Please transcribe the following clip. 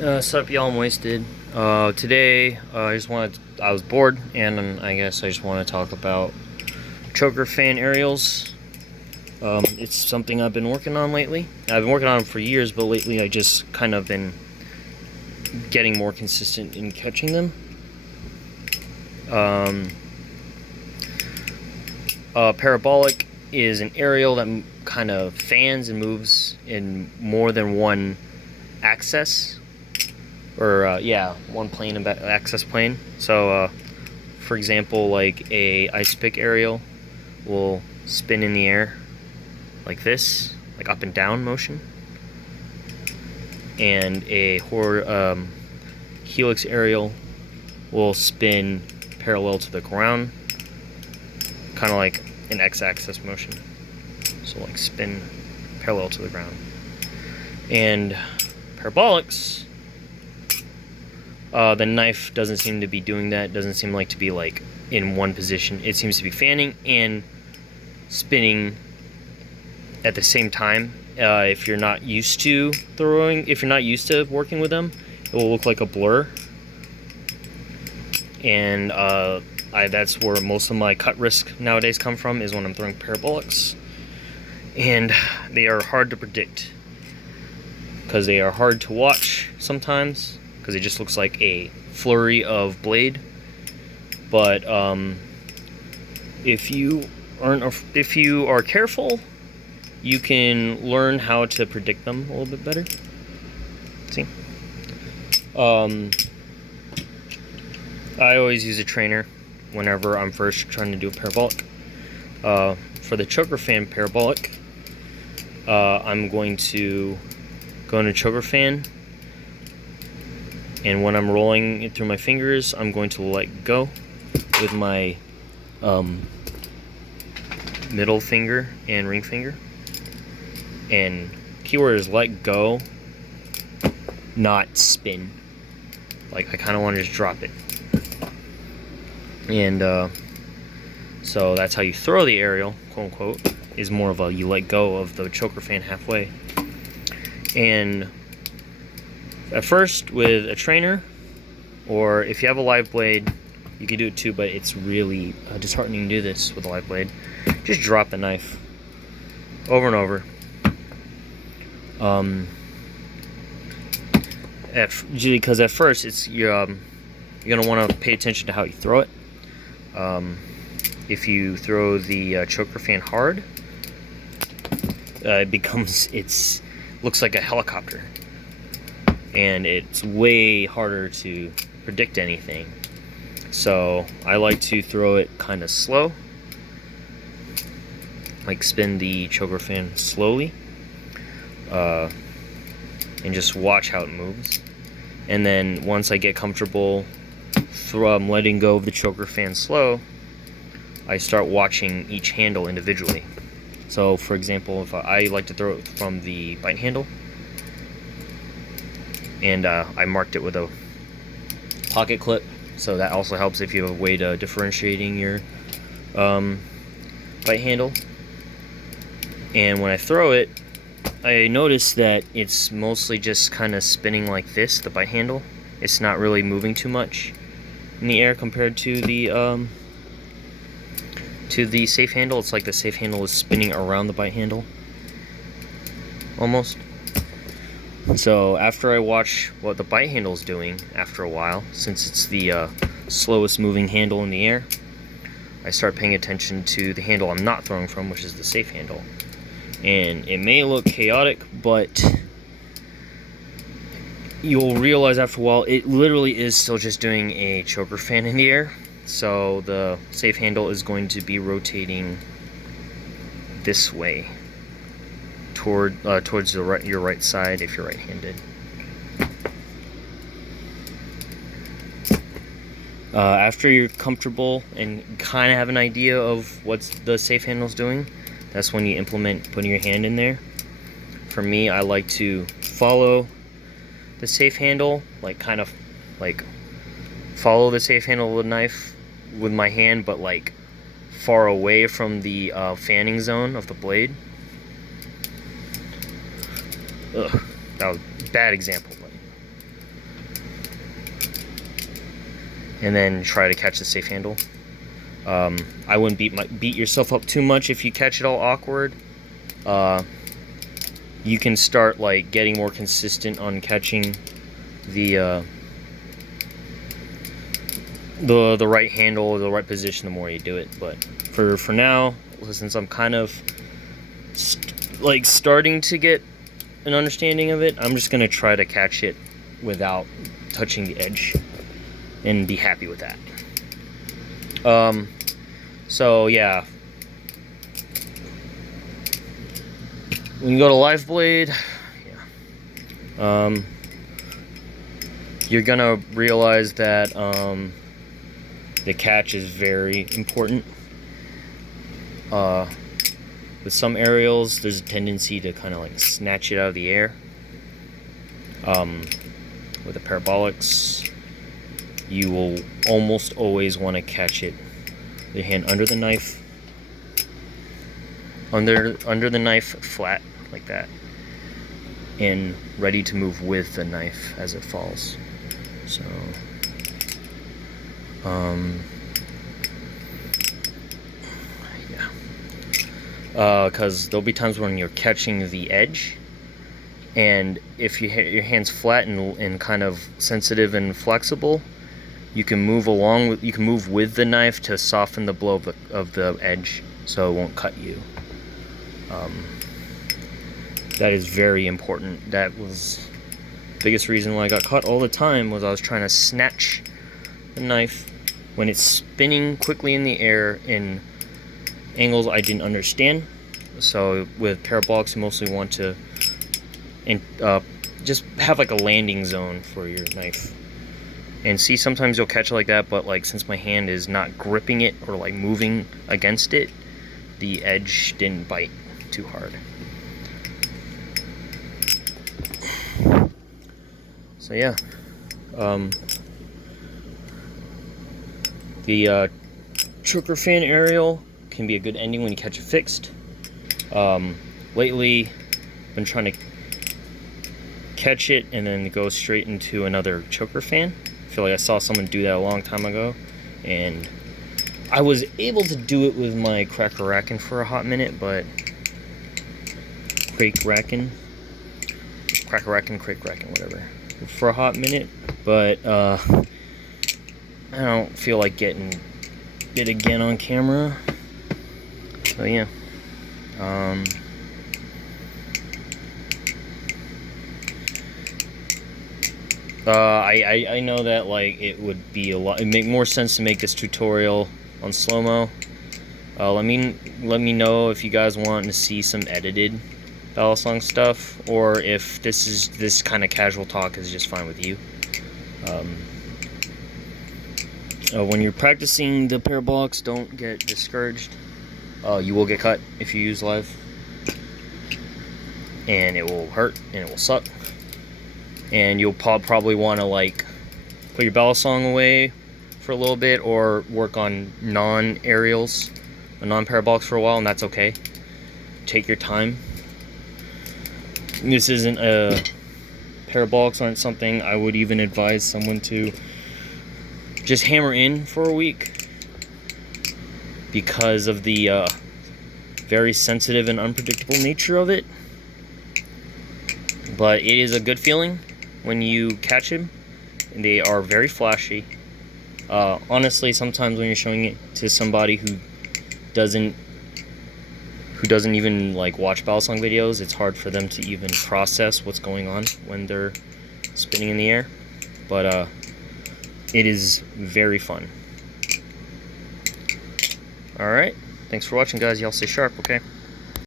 What's up, y'all? I'm wasted. Today, I was bored, and I guess I just want to talk about choker fan aerials. It's something I've been working on lately. I've been working on them for years, but lately I just kind of been getting more consistent in catching them. Parabolic is an aerial that kind of fans and moves in more than one axis. One plane and access plane. So, for example, like a ice pick aerial will spin in the air like this, like up and down motion, and a helix aerial will spin parallel to the ground, kind of like an x-axis motion. So, like spin parallel to the ground. And parabolics. The knife doesn't seem to be doing that. It doesn't seem like to be like in one position. It seems to be fanning and spinning at the same time. If you're not used to working with them, it will look like a blur. And that's where most of my cut risk nowadays come from, is when I'm throwing parabolics. And they are hard to predict because they are hard to watch sometimes, because it just looks like a flurry of blade. But if you are careful, you can learn how to predict them a little bit better. See, I always use a trainer whenever I'm first trying to do a parabolic. For the choker fan parabolic, I'm going to go into choker fan. And when I'm rolling it through my fingers, I'm going to let go with my middle finger and ring finger. And keyword is let go, not spin. Like, I kind of want to just drop it. And so that's how you throw the aerial, quote unquote, is more of a you let go of the choker fan halfway. And at first, with a trainer, or if you have a live blade, you can do it too, but it's really disheartening to do this with a live blade. Just drop the knife over and over. Because at first, you're gonna want to pay attention to how you throw it. If you throw the choker fan hard, it looks like a helicopter. And it's way harder to predict anything. So I like to throw it kind of slow, like spin the choker fan slowly, and just watch how it moves. And then once I get comfortable letting go of the choker fan slow, I start watching each handle individually. So for example, if I like to throw it from the bite handle, and I marked it with a pocket clip, so that also helps if you have a way to differentiating your bite handle. And when I throw it, I notice that it's mostly just kind of spinning like this, the bite handle. It's not really moving too much in the air compared to the safe handle. It's like the safe handle is spinning around the bite handle, almost. So after I watch what the bite handle is doing after a while, since it's the slowest moving handle in the air, I start paying attention to the handle I'm not throwing from, which is the safe handle. And it may look chaotic, but you'll realize after a while it literally is still just doing a choker fan in the air. So the safe handle is going to be rotating this way, towards your right side if you're right-handed. After you're comfortable and kind of have an idea of what the safe handle's doing, that's when you implement putting your hand in there. For me, I like to follow the safe handle, kind of follow the safe handle with a knife with my hand, but like far away from the fanning zone of the blade. Ugh, that was a bad example, but and then try to catch the safe handle. I wouldn't beat yourself up too much if you catch it all awkward. You can start like getting more consistent on catching the right handle or the right position the more you do it. But for now, since I'm kind of starting to get an understanding of it, I'm just gonna try to catch it without touching the edge and be happy with that. So yeah, when you go to live blade, you're gonna realize that the catch is very important. With some aerials, there's a tendency to kind of like snatch it out of the air. With the parabolics, you will almost always want to catch it, your hand under the knife, under the knife, flat like that, and ready to move with the knife as it falls. So, because there'll be times when you're catching the edge, and if your hand's flat and kind of sensitive and flexible, you can move with the knife to soften the blow of the edge, so it won't cut you. That is very important. That was the biggest reason why I got cut all the time, was I was trying to snatch the knife when it's spinning quickly in the air in angles I didn't understand. So with parabolics, you mostly want to just have like a landing zone for your knife. And see, sometimes you'll catch it like that, but like since my hand is not gripping it or like moving against it, the edge didn't bite too hard. So yeah, the choker fan aerial can be a good ending when you catch it fixed. Lately, I've been trying to catch it and then go straight into another choker fan. I feel like I saw someone do that a long time ago, and I was able to do it with my cracker-rackin' for a hot minute, but crake-rackin', whatever, for a hot minute, but I don't feel like getting it again on camera. So yeah, I know that like it would be it'd make more sense to make this tutorial on slow-mo. Let me know if you guys want to see some edited balisong stuff, or if this kind of casual talk is just fine with you. When you're practicing the parabolics, don't get discouraged. You will get cut if you use live, and it will hurt and it will suck, and you'll probably want to like put your balisong away for a little bit or work on non-aerials, non-parabolics for a while, and that's okay. Take your time. This isn't parabolics aren't something I would even advise someone to just hammer in for a week, because of the very sensitive and unpredictable nature of it. But it is a good feeling when you catch them, and they are very flashy. Honestly, sometimes when you're showing it to somebody who doesn't even like watch balisong videos, it's hard for them to even process what's going on when they're spinning in the air. But it is very fun. Alright, thanks for watching, guys. Y'all stay sharp, okay?